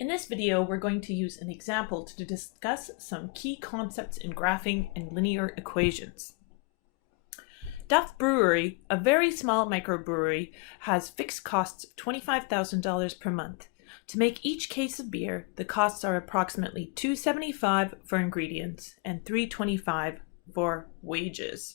In this video, we're going to use an example to discuss some key concepts in graphing and linear equations. Duff Brewery, a very small microbrewery, has fixed costs of $25,000 per month. To make each case of beer, the costs are approximately $275 for ingredients and $325 for wages.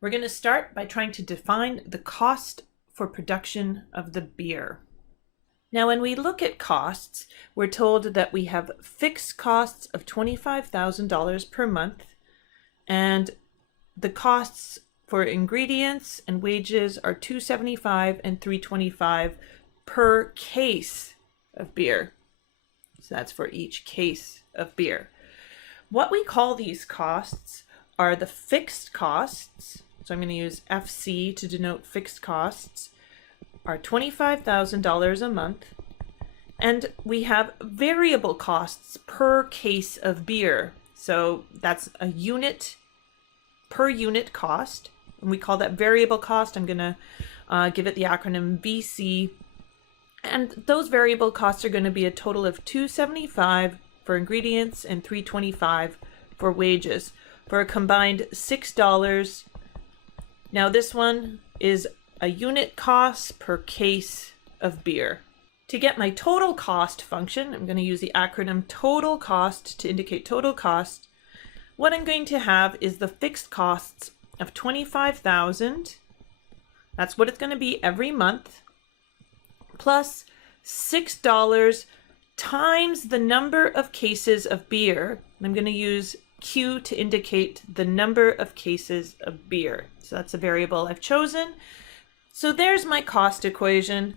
We're going to start by trying to define the cost for production of the beer. Now, when we look at costs, we're told that we have fixed costs of $25,000 per month, and the costs for ingredients and wages are $275 and $325 per case of beer. So that's for each case of beer. What we call these costs are the fixed costs. So I'm going to use FC to denote fixed costs. Are $25,000 a month, and we have variable costs per case of beer. So that's a unit per unit cost, and we call that variable cost. I'm going to give it the acronym VC, and those variable costs are going to be a total of $275 for ingredients and $325 for wages, for a combined $6. Now this one is a unit cost per case of beer. To get my total cost function, I'm going to use the acronym total cost to indicate total cost. What I'm going to have is the fixed costs of $25,000. That's what it's going to be every month, plus $6 times the number of cases of beer. I'm going to use Q to indicate the number of cases of beer. So that's a variable I've chosen. So there's my cost equation.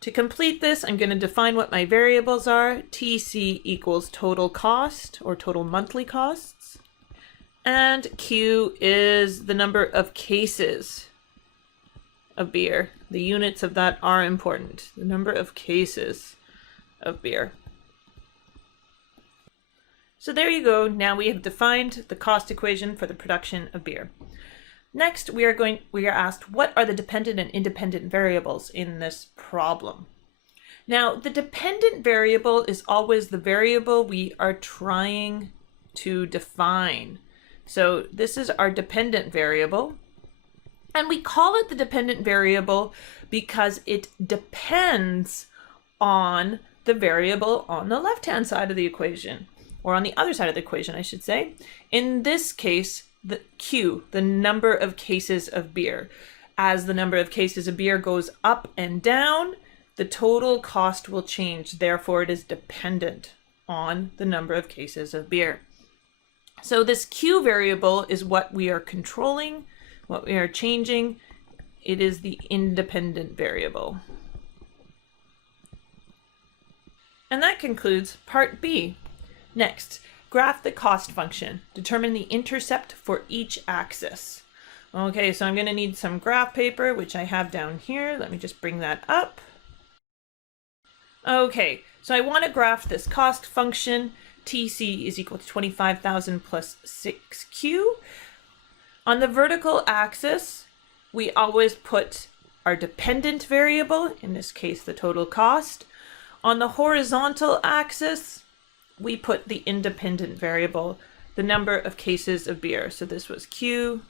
To complete this, I'm going to define what my variables are. TC equals total cost, or total monthly costs. And Q is the number of cases of beer. The units of that are important. The number of cases of beer. So there you go. Now we have defined the cost equation for the production of beer. Next, we are asked, what are the dependent and independent variables in this problem? Now, the dependent variable is always the variable we are trying to define. So this is our dependent variable, and we call it the dependent variable because it depends on the variable on the left-hand side of the equation, or on the other side of the equation, I should say. In this case, the Q, the number of cases of beer. As the number of cases of beer goes up and down, the total cost will change. Therefore, it is dependent on the number of cases of beer. So this Q variable is what we are controlling, what we are changing. It is the independent variable. And that concludes part B. Next, graph the cost function. Determine the intercept for each axis. Okay, so I'm going to need some graph paper, which I have down here. Let me just bring that up. Okay, so I want to graph this cost function. TC is equal to 25,000 plus 6Q. On the vertical axis, we always put our dependent variable, in this case the total cost. On the horizontal axis, we put the independent variable, the number of cases of beer. So this was Q,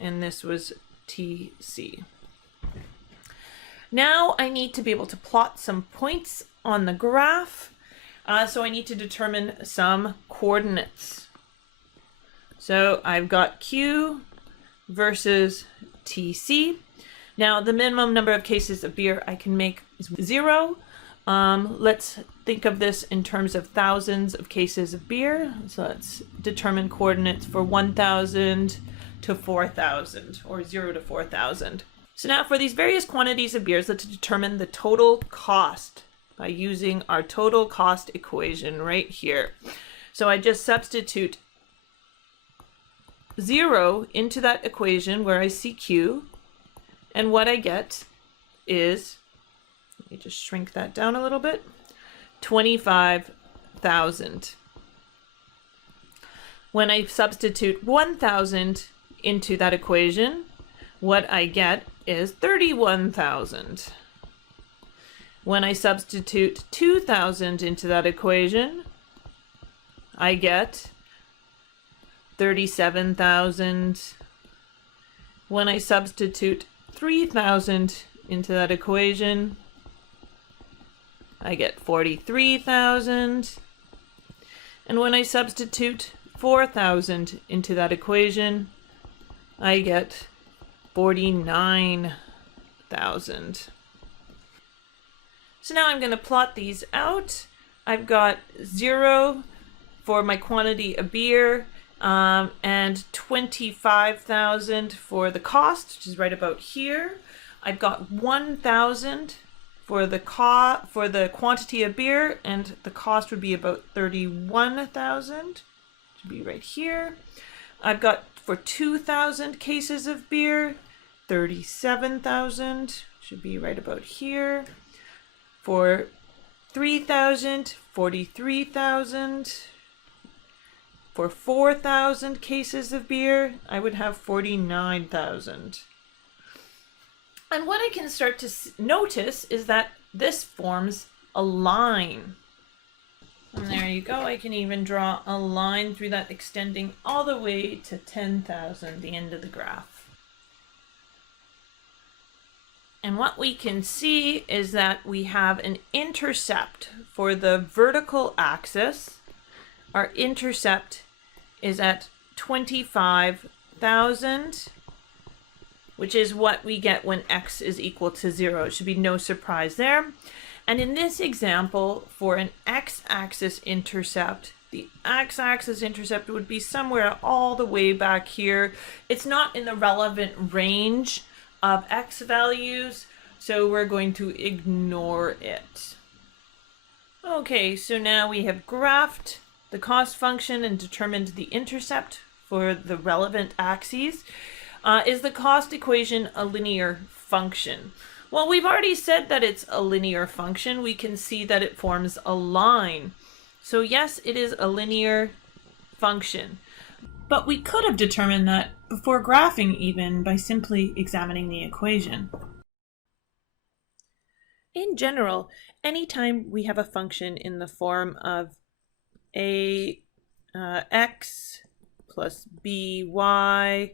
and this was TC. Now I need to be able to plot some points on the graph. So I need to determine some coordinates. So I've got Q versus TC. Now the minimum number of cases of beer I can make is 0. Let's think of this in terms of thousands of cases of beer. So let's determine coordinates for 1,000 to 4,000, or 0 to 4,000. So now for these various quantities of beers, let's determine the total cost by using our total cost equation right here. So I just substitute 0 into that equation where I see Q, and what I get is, let me just shrink that down a little bit, 25,000. When I substitute 1,000 into that equation, what I get is 31,000. When I substitute 2,000 into that equation, I get 37,000. When I substitute 3,000 into that equation, I get 43,000. And when I substitute 4,000 into that equation, I get 49,000. So now I'm going to plot these out. I've got 0 for my quantity of beer, and 25,000 for the cost, which is right about here. I've got 1,000 for the quantity of beer, and the cost would be about 31,000. Should be right here. I've got for 2,000 cases of beer, 37,000. Should be right about here. For 3,000, 43,000. For 4,000 cases of beer, I would have 49,000. And what I can start to notice is that this forms a line. And there you go. I can even draw a line through that extending all the way to 10,000, the end of the graph. And what we can see is that we have an intercept for the vertical axis. Our intercept is at 25,000, which is what we get when x is equal to 0. It should be no surprise there. And in this example, for an x-axis intercept, the x-axis intercept would be somewhere all the way back here. It's not in the relevant range of x values, so we're going to ignore it. Okay, so now we have graphed the cost function and determined the intercept for the relevant axes. Is the cost equation a linear function? Well, we've already said that it's a linear function. We can see that it forms a line. So yes, it is a linear function. But we could have determined that before graphing even by simply examining the equation. In general, anytime we have a function in the form of x plus by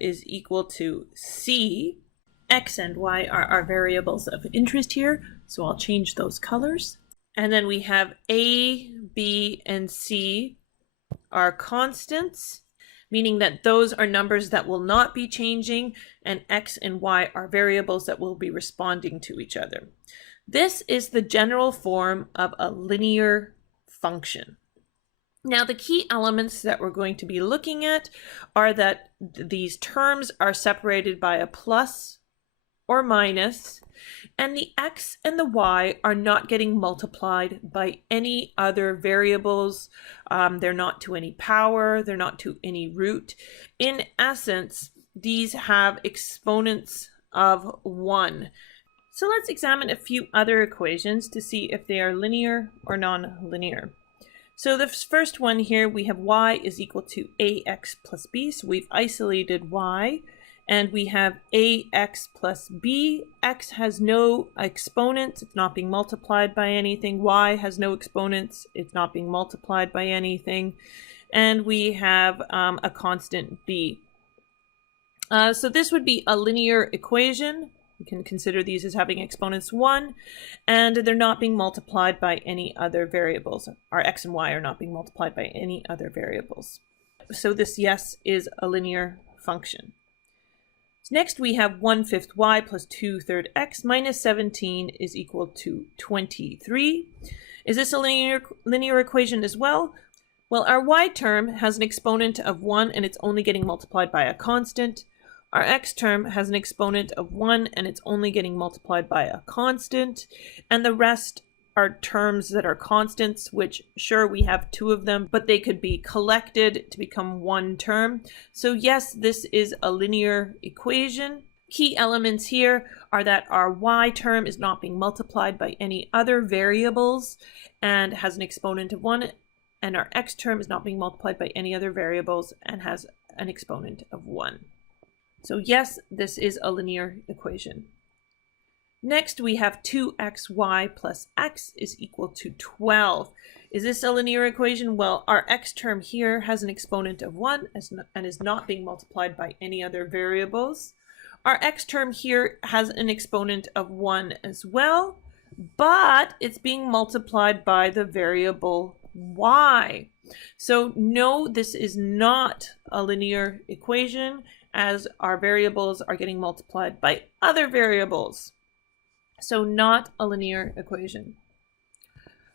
is equal to c, x and y are our variables of interest here, so I'll change those colors. And then we have a, b, and c are constants, meaning that those are numbers that will not be changing, and x and y are variables that will be responding to each other. This is the general form of a linear function. Now, the key elements that we're going to be looking at are that these terms are separated by a plus or minus, and the x and the y are not getting multiplied by any other variables. They're not to any power, they're not to any root. In essence, these have exponents of 1. So let's examine a few other equations to see if they are linear or non-linear. So the first one here, we have y is equal to ax plus b. So we've isolated y, and we have ax plus b. X has no exponents, it's not being multiplied by anything. Y has no exponents, it's not being multiplied by anything. And we have a constant b. So this would be a linear equation. We can consider these as having exponents 1, and they're not being multiplied by any other variables. Our x and y are not being multiplied by any other variables. So this, yes, is a linear function. So next we have 1/5 y plus 2/3 x minus 17 is equal to 23. Is this a linear equation as well? Well, our y term has an exponent of 1 and it's only getting multiplied by a constant. Our x term has an exponent of 1 and it's only getting multiplied by a constant. And the rest are terms that are constants, which sure we have 2 of them, but they could be collected to become one term. So yes, this is a linear equation. Key elements here are that our y term is not being multiplied by any other variables and has an exponent of 1, and our x term is not being multiplied by any other variables and has an exponent of 1. So yes, this is a linear equation. Next, we have 2xy plus x is equal to 12. Is this a linear equation? Well, our x term here has an exponent of 1 and is not being multiplied by any other variables. Our x term here has an exponent of 1 as well, but it's being multiplied by the variable y. So no, this is not a linear equation, as our variables are getting multiplied by other variables. So not a linear equation.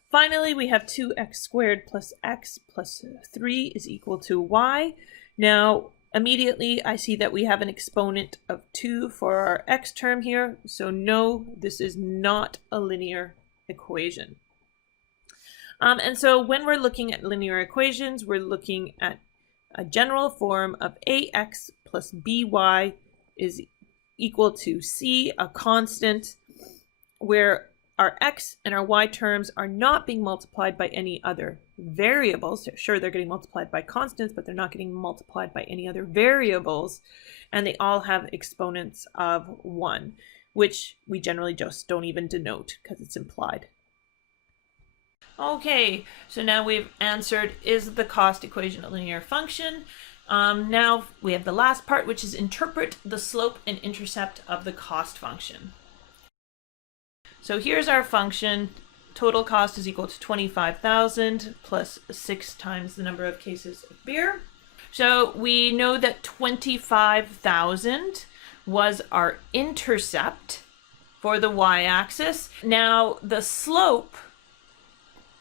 Finally, we have 2x squared plus x plus 3 is equal to y. Now, immediately I see that we have an exponent of 2 for our x term here. So no, this is not a linear equation. And so when we're looking at linear equations, we're looking at a general form of ax plus by is equal to c, a constant, where our x and our y terms are not being multiplied by any other variables. Sure, they're getting multiplied by constants, but they're not getting multiplied by any other variables. And they all have exponents of 1, which we generally just don't even denote because it's implied. Okay, so now we've answered, is the cost equation a linear function? Now we have the last part, which is interpret the slope and intercept of the cost function. So here's our function. Total cost is equal to 25,000 plus 6 times the number of cases of beer. So we know that 25,000 was our intercept for the y-axis. Now the slope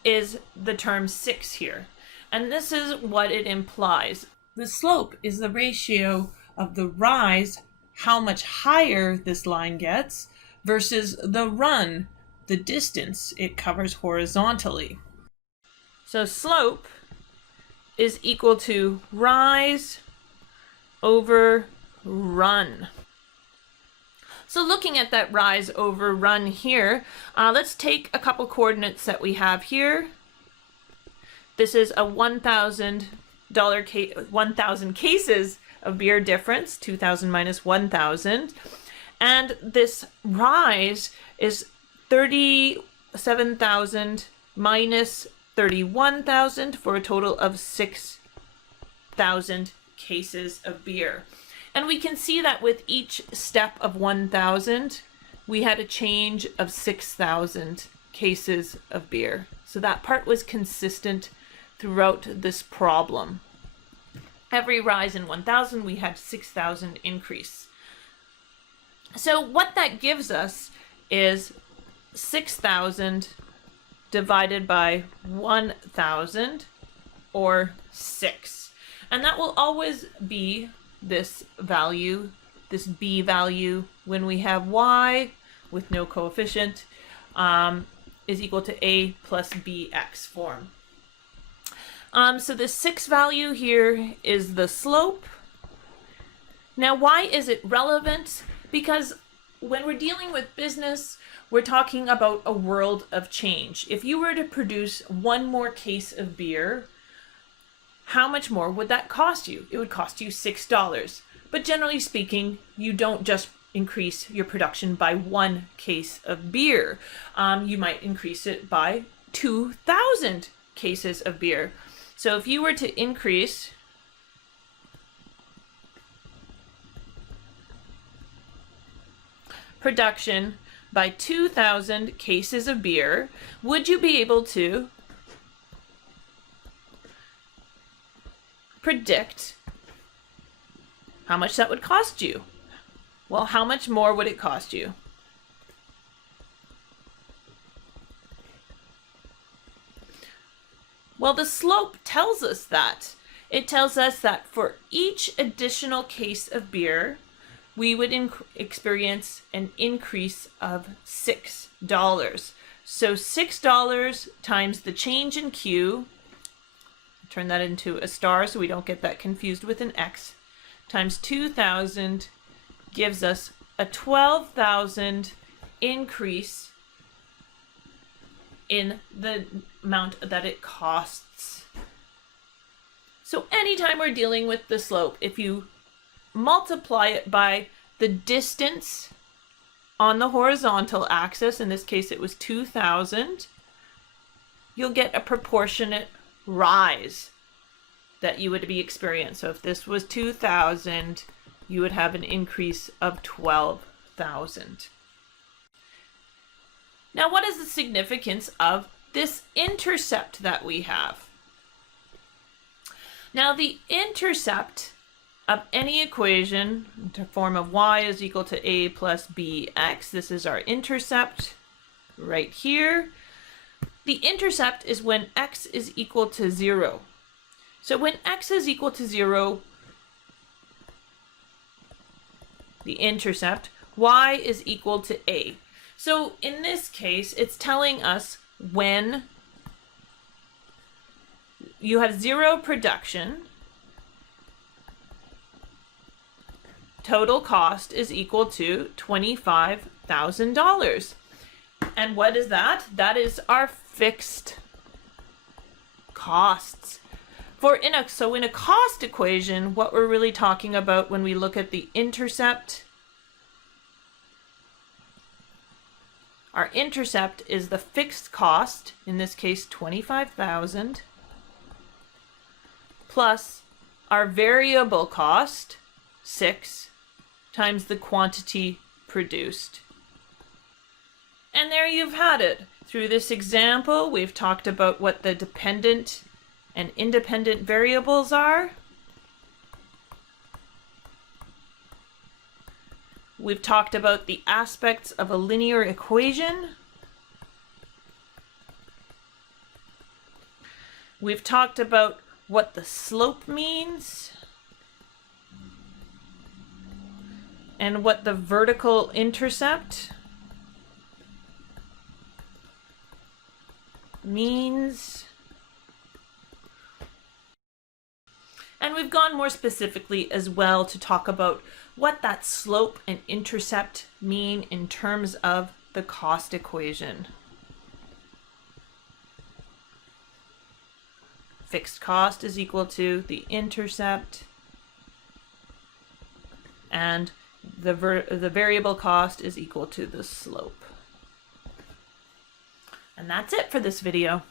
is the term 6 here. And this is what it implies. The slope is the ratio of the rise, how much higher this line gets, versus the run, the distance it covers horizontally. So slope is equal to rise over run. So looking at that rise over run here, let's take a couple coordinates that we have here. This is a $1,000 1,000 cases of beer difference, 2,000 minus 1,000. And this rise is 37,000 minus 31,000 for a total of 6,000 cases of beer. And we can see that with each step of 1,000, we had a change of 6,000 cases of beer. So that part was consistent throughout this problem. Every rise in 1,000, we had 6,000 increase. So what that gives us is 6,000 divided by 1,000, or 6. And that will always be this value, this b value, when we have y with no coefficient, is equal to a plus bx form. So the 6 value here is the slope. Now, why is it relevant? Because when we're dealing with business, we're talking about a world of change. If you were to produce one more case of beer, how much more would that cost you? It would cost you $6. But generally speaking, you don't just increase your production by one case of beer. You might increase it by 2,000 cases of beer. So if you were to increase production by 2,000 cases of beer, would you be able to predict how much that would cost you? Well, how much more would it cost you? Well, the slope tells us that. It tells us that for each additional case of beer, we would experience an increase of $6. So $6 times the change in Q, turn that into a star so we don't get that confused with an X, times 2,000 gives us a 12,000 increase in the amount that it costs. So anytime we're dealing with the slope, if you multiply it by the distance on the horizontal axis, in this case it was 2,000, you'll get a proportionate rise that you would be experiencing. So if this was 2,000, you would have an increase of 12,000. Now, what is the significance of this intercept that we have? Now, the intercept of any equation in the form of y is equal to a plus bx, this is our intercept right here. The intercept is when x is equal to 0. So when x is equal to 0, the intercept, y is equal to a. So in this case, it's telling us when you have 0 production, total cost is equal to $25,000. And what is that? That is our fixed costs. So in a cost equation, what we're really talking about when we look at the intercept, our intercept is the fixed cost, in this case 25,000, plus our variable cost, 6, times the quantity produced. And there you've had it. Through this example, we've talked about what the dependent and independent variables are. We've talked about the aspects of a linear equation. We've talked about what the slope means and what the vertical intercept means. And we've gone more specifically as well to talk about what that slope and intercept mean in terms of the cost equation. Fixed cost is equal to the intercept, and the variable cost is equal to the slope. And that's it for this video.